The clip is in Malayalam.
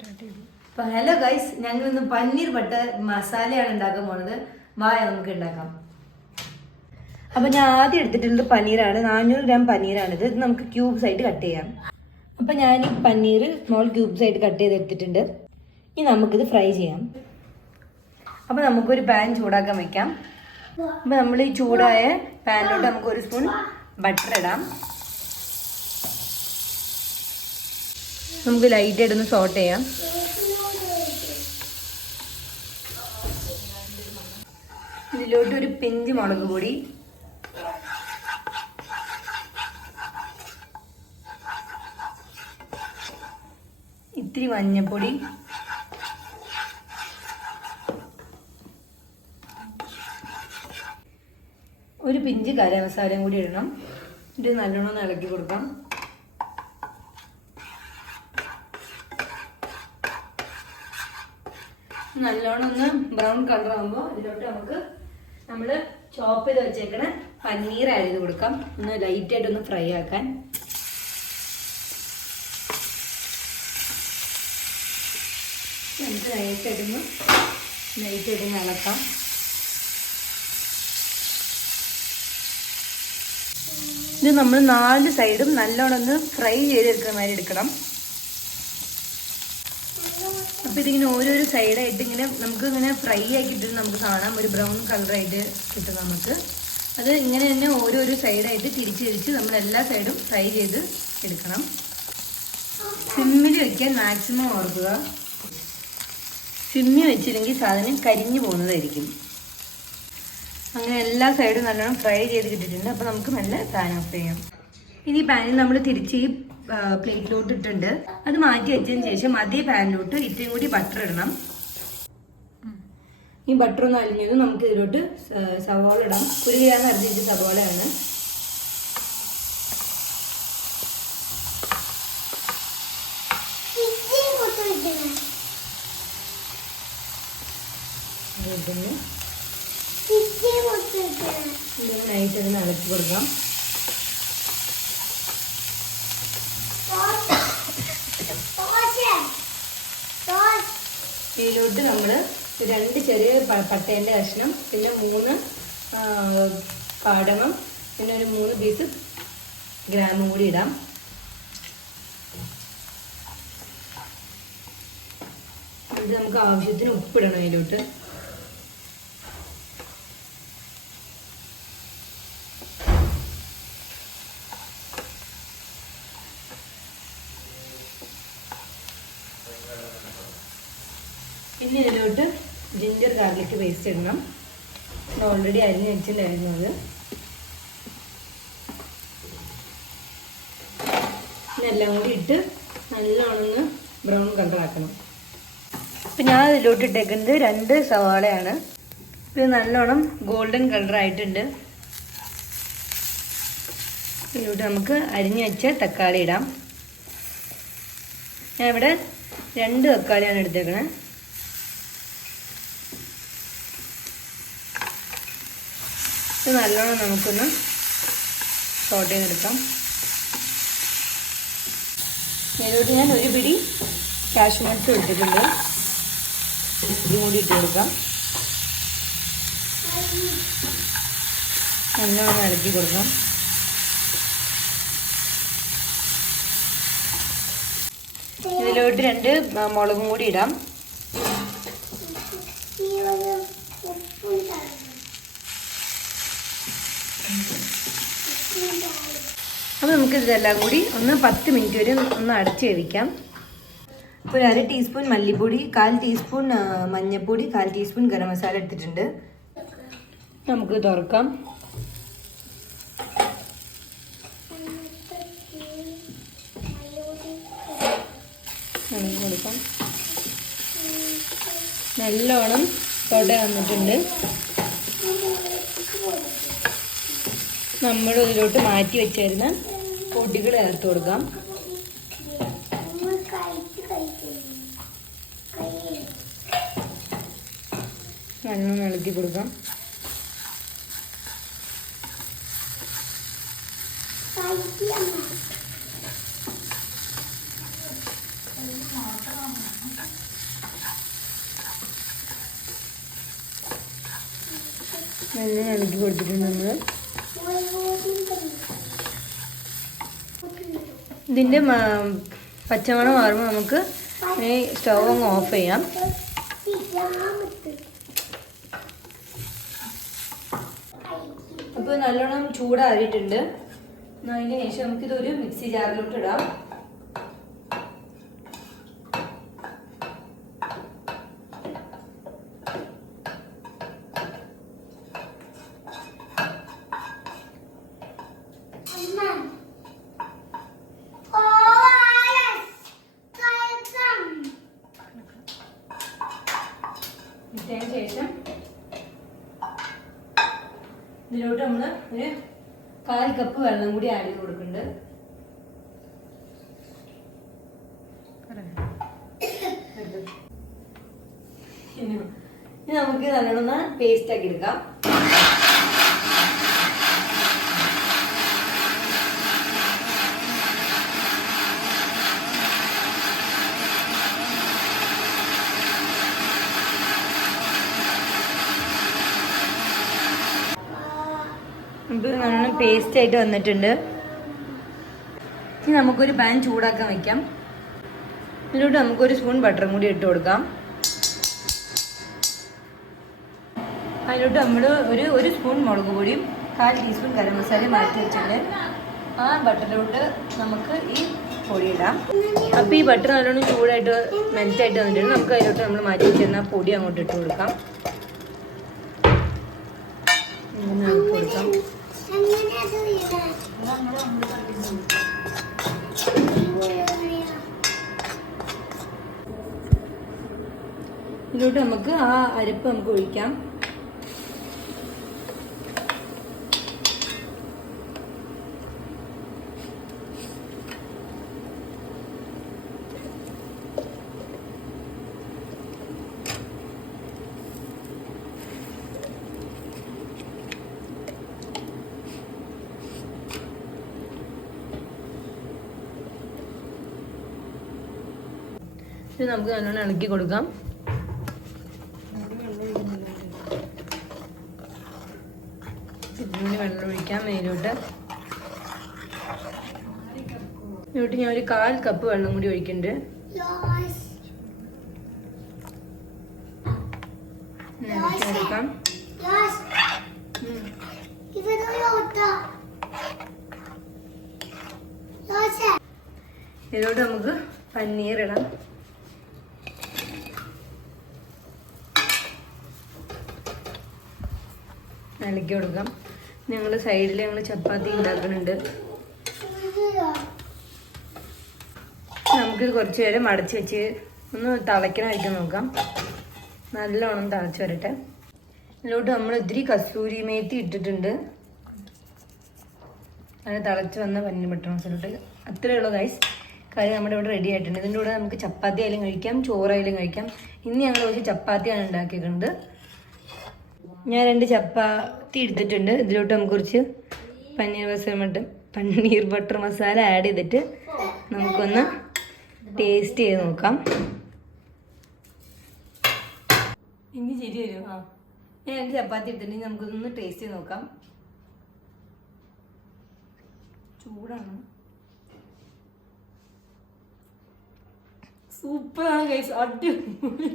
അപ്പോൾ ഹലോ ഗൈസ്, ഞങ്ങളിന്ന് പനീർ ബട്ടർ മസാലയാണ് ഉണ്ടാക്കാൻ പോകുന്നത്. വായ നമുക്ക് ഉണ്ടാക്കാം. അപ്പോൾ ഞാൻ ആദ്യം എടുത്തിട്ടുള്ളത് പനീറാണ്. 400 ഗ്രാം പനീറാണിത്. ഇത് നമുക്ക് ക്യൂബ്സ് ആയിട്ട് കട്ട് ചെയ്യാം. അപ്പോൾ ഞാൻ ഈ പനീർ സ്മോൾ ക്യൂബ്സ് ആയിട്ട് കട്ട് ചെയ്തെടുത്തിട്ടുണ്ട്. ഇനി നമുക്കിത് ഫ്രൈ ചെയ്യാം. അപ്പോൾ നമുക്കൊരു പാൻ ചൂടാക്കാൻ വെക്കാം. അപ്പോൾ നമ്മൾ ഈ ചൂടായ പാനിലോട്ട് നമുക്ക് 1 സ്പൂൺ ബട്ടർ ഇടാം. നമുക്ക് ലൈറ്റായിട്ടൊന്ന് സോട്ട് ചെയ്യാം. ഇതിലോട്ട് ഒരു പിഞ്ച് മുളക് പൊടി, ഇത്തിരി മഞ്ഞൾപ്പൊടി, ഒരു പിഞ്ച് ഗരം മസാലയും കൂടി ഇടണം. ഇത് നല്ലോണം ഇളക്കി കൊടുക്കാം. നല്ലോണം ഒന്ന് ബ്രൗൺ കളർ ആകുമ്പോൾ ഇതിലോട്ട് നമുക്ക് നമ്മൾ ചോപ്പ് ചെയ്ത് വെച്ചേക്കണ പനീർ ആഡ് ചെയ്ത് കൊടുക്കാം. ഒന്ന് ലൈറ്റായിട്ടൊന്ന് ഫ്രൈ ആക്കാൻ. നമുക്ക് ലൈറ്റായിട്ടൊന്ന് ഇളക്കാം. ഇത് നമ്മൾ 4 സൈഡും നല്ലോണം ഒന്ന് ഫ്രൈ ചെയ്തെടുക്കുന്ന മാതിരി എടുക്കണം. അപ്പോൾ ഇതിങ്ങനെ ഓരോരോ സൈഡായിട്ട് ഇങ്ങനെ നമുക്ക് ഇങ്ങനെ ഫ്രൈ ആക്കിയിട്ട് നമുക്ക് കാണാം. ഒരു ബ്രൗൺ കളറായിട്ട് കിട്ടും നമുക്ക്. അത് ഇങ്ങനെ തന്നെ ഓരോരോ സൈഡായിട്ട് തിരിച്ച് നമ്മൾ എല്ലാ സൈഡും ഫ്രൈ ചെയ്ത് എടുക്കണം. സിമ്മിൽ വയ്ക്കാൻ മാക്സിമം ഓർക്കുക. സിമ്മിൽ വെച്ചില്ലെങ്കിൽ സാധനം കരിഞ്ഞു പോകുന്നതായിരിക്കും. അങ്ങനെ എല്ലാ സൈഡും നല്ലോണം ഫ്രൈ ചെയ്ത് കിട്ടിയിട്ടുണ്ട്. അപ്പോൾ നമുക്ക് നല്ല പാൻ ഓഫ് ചെയ്യാം. ഇനി പാനിൽ നമ്മൾ തിരിച്ച് ഈ പ്ലേറ്റിലോട്ട് ഇട്ടുണ്ട്. അത് മാറ്റി വെച്ചതിന് ശേഷം അതേ പാനിലോട്ട് ഇത്രയും കൂടി ബട്ടർ ഇടണം. ഈ ബട്ടർ ഒന്ന് അലിഞ്ഞത് നമുക്ക് ഇതിലോട്ട് സവാള ഇടാം. 1 ഗ്രാം അരിഞ്ഞ സവാളയാണ്. നൈറ്റ് ഇളക്കി കൊടുക്കാം. ഇതിലോട്ട് നമ്മൾ 2 ചെറിയ പട്ടേൻ്റെ കഷ്ണം, പിന്നെ 3 കാടകം, പിന്നെ ഒരു 3 പീസ് ഗ്രാമും കൂടി ഇടാം. ഇത് നമുക്ക് ആവശ്യത്തിന് ഉപ്പിടണം ഇതിലോട്ട്. പിന്നെ ഇതിലോട്ട് ജിഞ്ചർ ഗാർലിക് പേസ്റ്റ് ഇടണം. ഓൾറെഡി അരിഞ്ഞ് വെച്ചിട്ടുണ്ടായിരുന്നു അത്. എല്ലാം കൂടി ഇട്ട് നല്ലോണം ബ്രൗൺ കളർ ആക്കണം. ഇപ്പം ഞാൻ ഇതിലോട്ട് ഇട്ടേക്കുന്നത് 2 സവാളയാണ്. ഇത് നല്ലോണം ഗോൾഡൻ കളർ ആയിട്ടുണ്ട്. ഇതിലോട്ട് നമുക്ക് അരിഞ്ഞ് വെച്ച തക്കാളി ഇടാം. ഞാൻ ഇവിടെ 2 തക്കാളിയാണ് എടുത്തേക്കണേ. ഇത് നല്ലോണം നമുക്കൊന്ന് സോട്ട് ചെയ്തെടുക്കാം. ഇതിലോട്ട് ഞാൻ 1 പിടി കാഷ്യൂ നട്ട്സ് എടുത്തിട്ടുണ്ട്. ഇതും കൂടി ഇട്ട് കൊടുക്കാം. നല്ലോണം ഇളക്കി കൊടുക്കാം. ഇതിലോട്ട് 2 മുളകും കൂടി ഇടാം. അപ്പോൾ നമുക്ക് ഇതെല്ലാം കൂടി ഒന്ന് 10 മിനിറ്റ് വരെ ഒന്ന് അടച്ച് വേവിക്കാം. അപ്പോൾ 1/2 ടീസ്പൂൺ മല്ലിപ്പൊടി, 1/4 ടീസ്പൂൺ മഞ്ഞൾപ്പൊടി, 1/4 ടീസ്പൂൺ ഗരം മസാല എടുത്തിട്ടുണ്ട്. നമുക്ക് തുറക്കാം. കൊടുക്കാം. നല്ലോണം തൊട വന്നിട്ടുണ്ട്. നമ്മൾ ഇതിലോട്ട് മാറ്റി വെച്ചിരുന്ന പൊടികൾ ചേർത്ത് കൊടുക്കാം. നല്ലോണം ഇളക്കി കൊടുക്കാം. നല്ല ഇളക്കി കൊടുത്തിട്ടുണ്ട് നമ്മൾ. ഇതിൻ്റെ പച്ചമണം മാറുമ്പോൾ നമുക്ക് ഈ സ്റ്റവ് അങ്ങ് ഓഫ് ചെയ്യാം. അപ്പോൾ നല്ലോണം ചൂടാറിയിട്ടുണ്ട്. അതിന് ശേഷം നമുക്കിതൊരു മിക്സി ജാറിലോട്ട് ഇടാം. ഇട്ടതിന് ശേഷം ഇതിലോട്ട് നമ്മൾ ഒരു 1/4 കപ്പ് വെള്ളം കൂടി ആഡ് ചെയ്ത് കൊടുക്കുന്നുണ്ട്. ഇനി നമുക്ക് നല്ലോണം പേസ്റ്റ് ആക്കി എടുക്കാം. നമുക്ക് നല്ലോണം പേസ്റ്റ് ആയിട്ട് വന്നിട്ടുണ്ട്. ഇനി നമുക്കൊരു പാൻ ചൂടാക്കാൻ വെക്കാം. ഇതിലോട്ട് നമുക്കൊരു സ്പൂൺ ബട്ടറും കൂടി ഇട്ട് കൊടുക്കാം. അതിലോട്ട് നമ്മൾ ഒരു സ്പൂൺ മുളക് പൊടിയും 1/4 ടീസ്പൂൺ ഗരം മസാലയും മാറ്റി വെച്ചിട്ടുണ്ട്. ആ ബട്ടറിലോട്ട് നമുക്ക് ഈ പൊടി ഇടാം. അപ്പോൾ ഈ ബട്ടർ നല്ലോണം ചൂടായിട്ട് മെൽറ്റായിട്ട് വന്നിട്ടുണ്ട്. നമുക്ക് അതിലോട്ട് നമ്മൾ മാറ്റി വെച്ചിരുന്ന പൊടി അങ്ങോട്ട് ഇട്ട് കൊടുക്കാം. കൊടുക്കാം. ഇതിലോട്ട് നമുക്ക് ആ അരപ്പ് നമുക്ക് ഒഴിക്കാം. ഇത് നമുക്ക് നല്ലോണം ഇളക്കി കൊടുക്കാം. വെള്ളം ഒഴിക്കാം. ഇതിലോട്ട് ഞാൻ ഒരു 1/4 കപ്പ് വെള്ളം കൂടി ഒഴിക്കുന്നുണ്ട്. എടുക്കാം. ഇതിലോട്ട് നമുക്ക് പനീർ ഇടാം. ഇളക്കി കൊടുക്കാം. ഞങ്ങൾ സൈഡിൽ ചപ്പാത്തി ഉണ്ടാക്കുന്നുണ്ട്. നമുക്കിത് കുറച്ച് നേരം അടച്ച് വെച്ച് ഒന്ന് തിളയ്ക്കാനായിട്ട് നോക്കാം. നല്ലോണം തിളച്ച് വരട്ടെ. ഇതിലോട്ട് നമ്മൾ ഇത്തിരി കസ്തൂരി മേത്തി ഇട്ടിട്ടുണ്ട്. അങ്ങനെ തിളച്ച് വന്ന പനീർ ബട്ടർ മസാലയോട്ട് അത്രയേ ഉള്ളൂ ഗൈസ്. കറി നമ്മുടെ ഇവിടെ റെഡി ആയിട്ടുണ്ട്. ഇതിൻ്റെ കൂടെ നമുക്ക് ചപ്പാത്തി ആയാലും കഴിക്കാം, ചോറായാലും കഴിക്കാം. ഇന്ന് ഞങ്ങൾ കുറച്ച് ചപ്പാത്തിയാണ് ഉണ്ടാക്കിയിട്ടുണ്ട്. ഞാൻ 2 ചപ്പാത്തി എടുത്തിട്ടുണ്ട്. ഇതിലോട്ട് നമുക്ക് കുറച്ച് പനീർ ബട്ടർ മസാല ആഡ് ചെയ്തിട്ട് നമുക്കൊന്ന് ടേസ്റ്റ് ചെയ്ത് നോക്കാം. ഇനി ശരി വരും. ഞാൻ 2 ചപ്പാത്തി എടുത്തിട്ടുണ്ടെങ്കിൽ നമുക്കൊന്ന് ടേസ്റ്റ് ചെയ്ത് നോക്കാം. ചൂടാണ്. സൂപ്പറാണ് ഗൈസ്, അടിപൊളി.